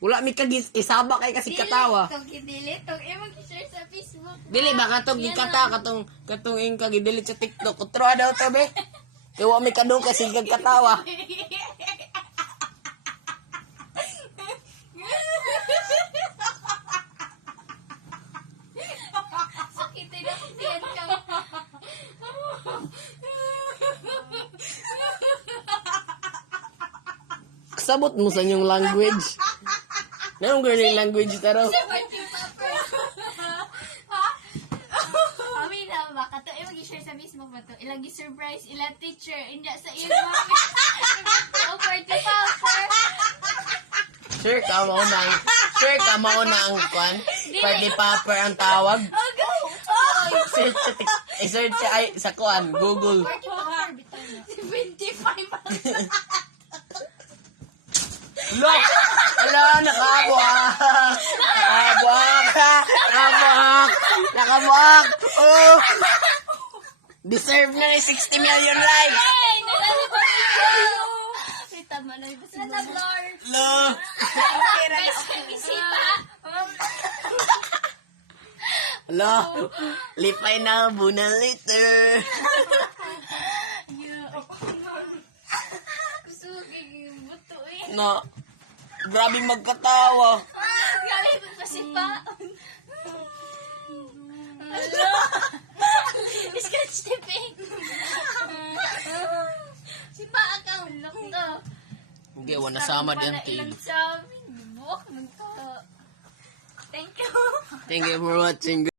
Wala mi kagis isaba kay kasi katawa. Delete tong imong i-share sa Facebook. Dili ba katong gikata katong ing kagidelete sa TikTok. Utro daw to be. Iwa mi kadung kasi katawa. Sakitin ako siyan ka. Sabot mo sa inyong language. Nanong girl language taro? Kami na ba? Kato, imong i-share sa Facebook ba to? Ilang surprise ilang teacher. Inja sa iyo mami. Oh, party popper. Sure ka mo nang kwan. Party popper ang tawag. Oh, go! Search ay sa kwan, Google. Party popper, bitaw na. 75. Look! Ala, nakabuak! Oh! Deserve na yung 60 million likes! Ay, nalalabas ko! Kita manoy ba si Lord? Lo! Best kay bisita. Lo! Lipay na, buna later! Gusto ko kay buto eh. No, grabe magkatawa. Grabe mo pa si Pa. Hello? Scratch tipping. Si Pa ang look to. Hindi, wala sama din Ilang tail. sa amin. Buwak mo to. Thank you. Thank you for watching.